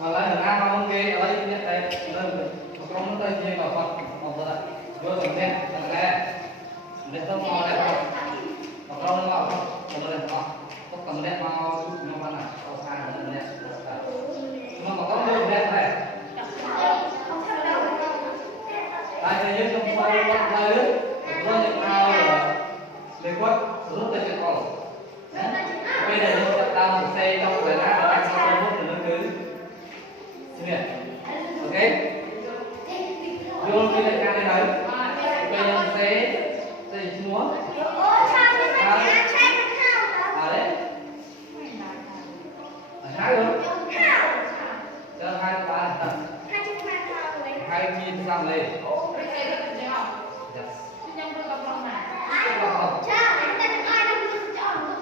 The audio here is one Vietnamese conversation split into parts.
mà lấy thằng ăn không kia lấy nhận đây lên một con nó tay chia vào phần một rồi vô thằng nghe thằng nghe để xong mò này một con nó mò không một lần mò có cầm đèn mò nó mà nào có hai một đèn mà có một đèn này tại vì những trong khoa đây đấy có những ao để quất rút tới trên cổ bây giờ chúng ta đào một xe trong cái lá đang sau rút từ nó cứ ok vô cái này cái này bây giờ xe múa đấy hai luôn cho hai ba hai nhìn sang lên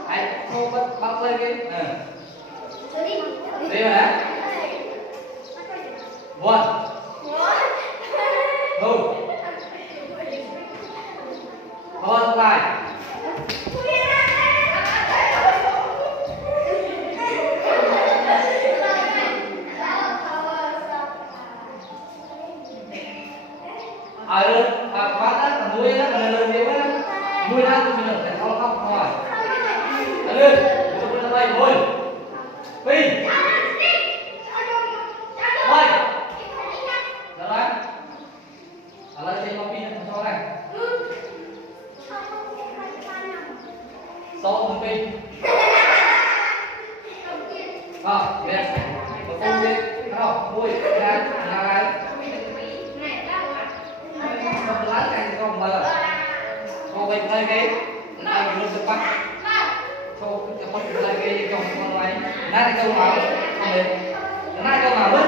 anh không bắt lên cái đây mà one two one five phát đó nuôi đó là lên nhiều đó nuôi đó thì mình phải không không rồi lên chúng ta bay thôi pin bay được đấy ở đây trên copy này sau này số thông tin đẹp một công ty không vui nhà này không lá canh không mờ cô bên đây cái anh luôn được bắt cô cái bắt đây cái trong con này nãy câu nào không được nãy câu nào mất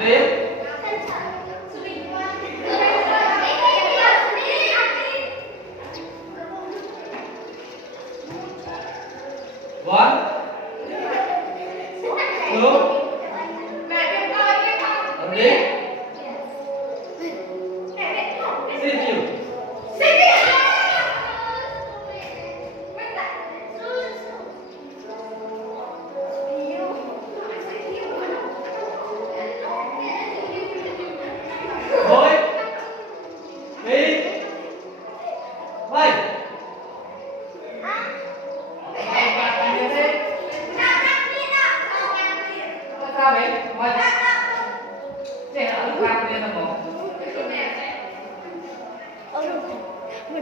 tiếp one two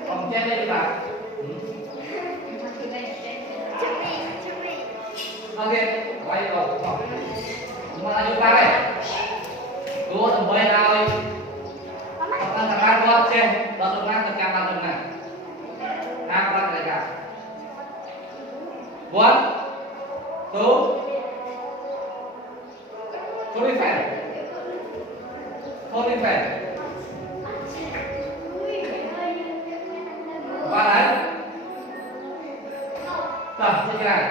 còn trên đây là ok quay đầu mà là chúng ta đây đua thằng mới nào đi thằng ba đua trên đợt được năm thằng ba được này năm ba này cả one two three five ba đấy rồi như thế này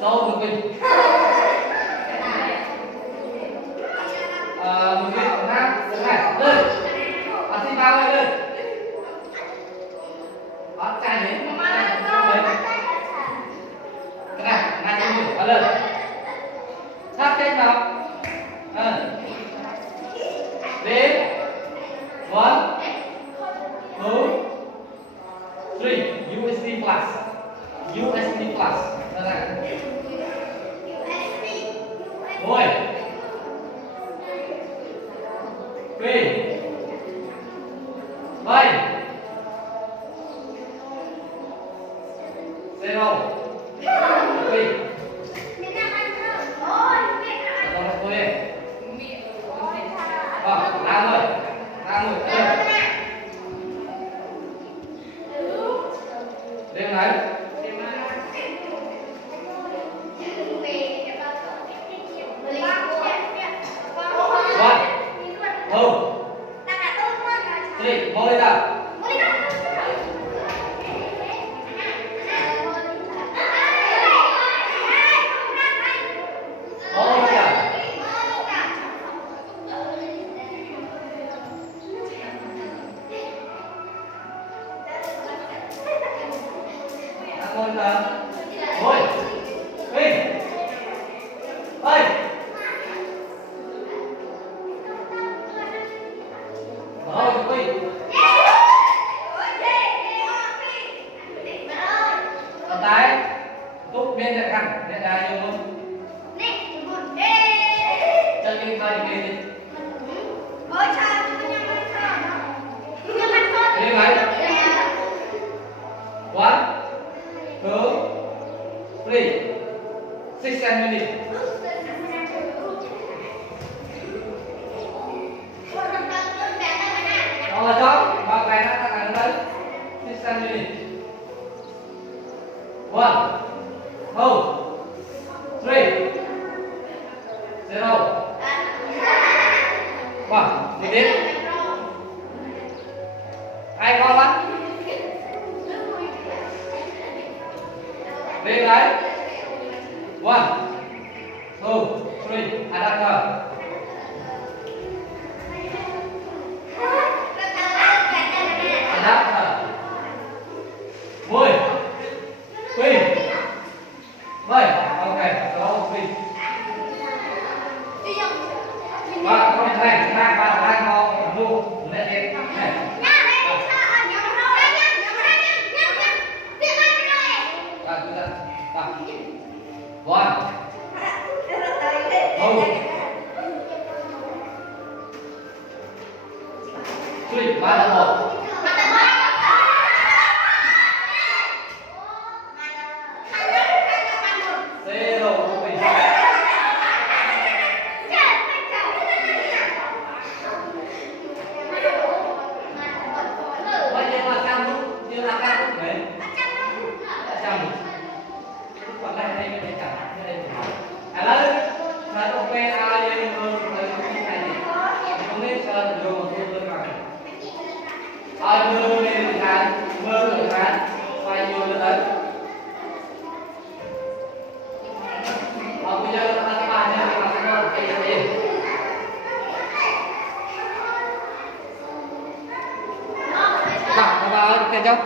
sâu một bình một bình nam thế này lên xin bao đây lên đó chai đấy cái này ngay trong miệng lên sát trên nào đến one two three USD plus đây này rồi pin bay zero pin đêm này mau lên nào monitor. Ôi, Vinh, ơi, rồi Vinh, cầm tay, lúc bên này khăn, để ra vô luôn. Cho những tay kia đi. Đi mấy? 1, 2, 3, 6 minutes. Rồi chốt, bao cái nó tăng tới 6 minutes. 1, 2, 3, 0. Wow, đi tiếp. Ai ngon lắm. Lên đấy. 1, 2, 3, adapter. Adapter. 10, 20, 7, ok, đó pin. Và con này ba ngon luôn lên em này. One, two, 3, 3 là 1. Zero của mình. Bao nhiêu là trăm lúc? Như là trăm lúc mấy? Trăm lúc. Còn đây đây cái chẳng cái đây. À lấy là ok ai vậy hơn là cái này gì? Không biết sao vô mà tôi lên rồi. Ai mơ lên ra, mơ lên ra, quay vô lên đấy. Bây giờ các bạn nhớ là cái đó cái gì? Nào, các bạn ơi, cái chốc.